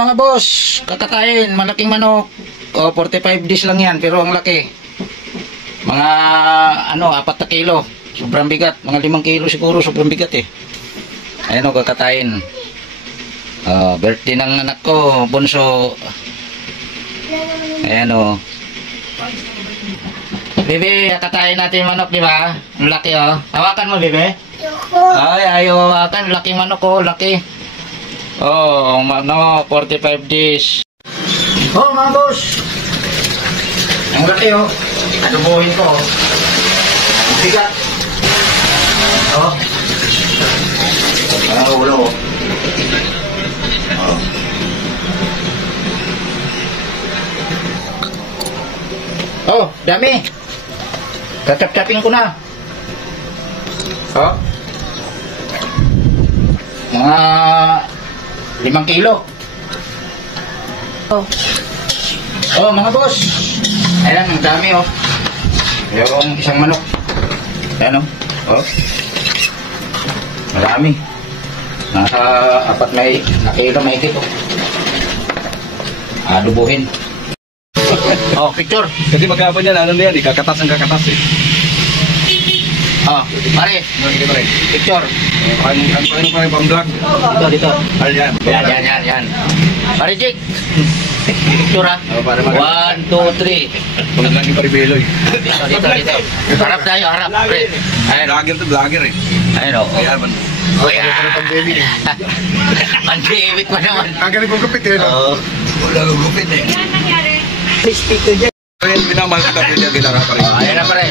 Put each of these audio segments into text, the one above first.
Mga boss, kakakain, malaking manok. O, 45 days lang yan, pero ang laki. Mga, 4 na kilo. Sobrang bigat. Mga 5 kilo siguro, sobrang bigat eh. Ayan o, kakakain. Birthday ng anak ko, bunso. Ayan o. Bebe, kakakain natin yung manok, di ba? Ang laki o. Hawakan mo, bebe. Ay, ayaw hawakan. Laki manok o, laki. Oh, manok, 45 days. Oh, mga boss. Ang laki oh. Alubuhin ko oh. Bigat. Oh. Ang ulo oh. Oh, dami. Tatap-tapin ko na. Oh. Mga 5 kilo. Oh, mga boss. Ayan, ang dami oh. Yung isang manok. Ayan oh. Oh. Marami. Nasa 4 na kilo mahigit oh. Adubuhin. Oh, picture. Kasi magkapa niya, ano na yan, kakatas ang kakatas eh. Oh, pare. Picture. Ano pa yung pang-vlog? Dito. Ayan. Yan. Pare, Jake. Picture ha. 1, 2, 3. Pag lang yung paribeloy. Dito. Harap tayo, harap. Vlogger to vlogger eh. Ayun o. Ayan man. Pandemic pa naman. Ang galing kong kapit eh. Oo. Wala kong kapit eh. Speaker dyan. Ayan, pinamahal ka kapit niya, kailangan pa rin. Ayan na pare.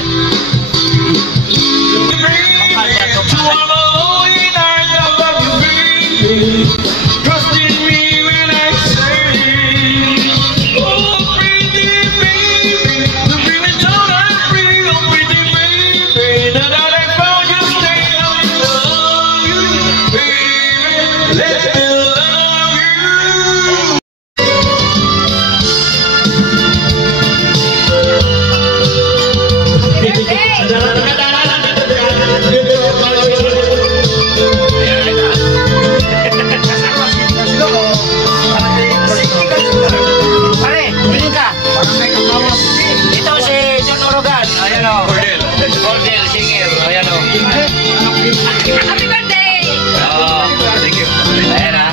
Happy birthday! Thank you. Ayan ha.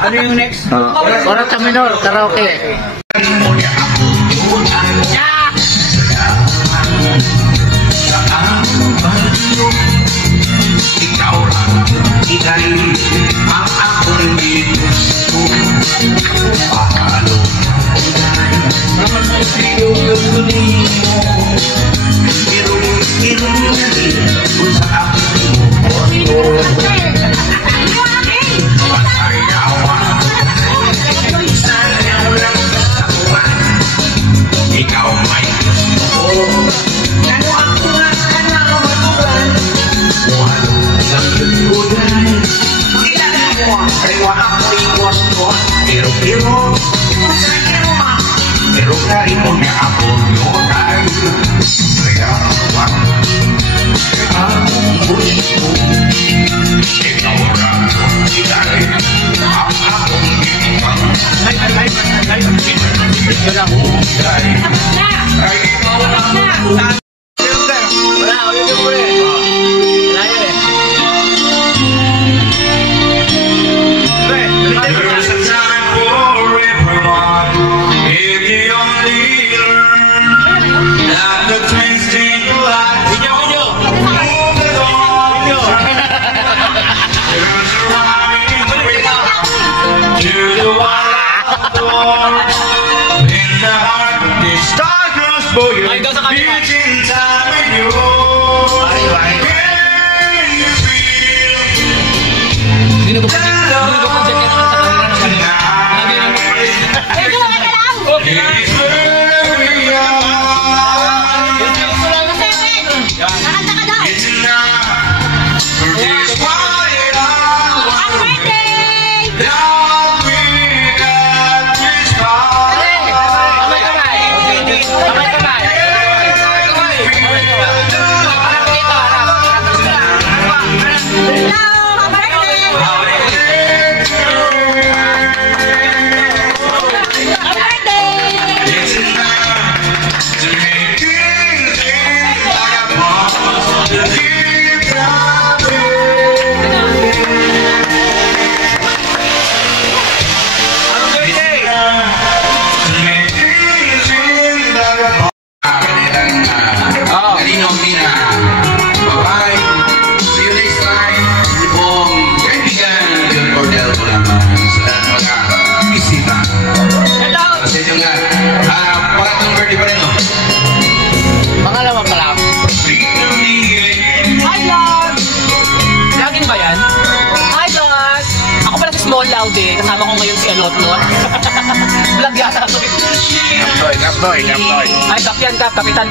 Ano yung next? Oras sa minor, karaoke. Ikaw lang, ikay ang ako'y gusto. Paano naman ang sinugulin mo? Irong-irong kung sa akin mo. Ikaw may gusto. Ano ang tulas ka na matugan? Walo lang yung tunay. Kilala mo, rewa ako'y gusto. Pero, masaya mo. Pero kayo na ako yun ay. Kaya, gusto. Ikaw lang ilay ang akong ipang. Ay ikaw lang. There's a time for everyone if you only learn that the trains take a lot. Move it on. There's a rhyme to the wild door in the heart of the stars for you. Beating time in you. Can you feel that love? Pangalawa pa lang. Hi vlog! Vlogging ba yan? Hi vlog! Ako pala si Small Loud eh. Kasama ko ngayon si Alot-Lot. Vlog yata ako. Kapnoy. Ay, kap yan kap. Kapitan.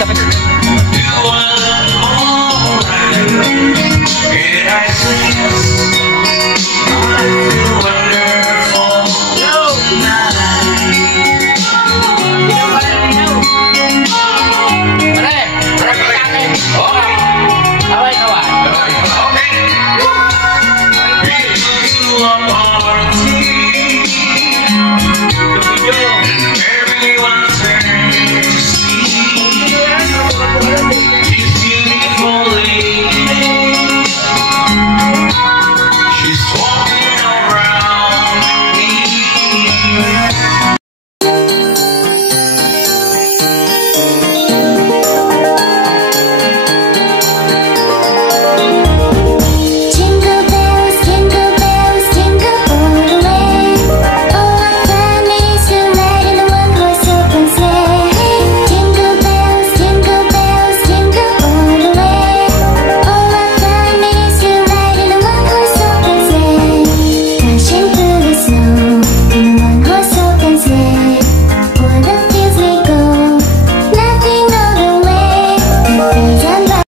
It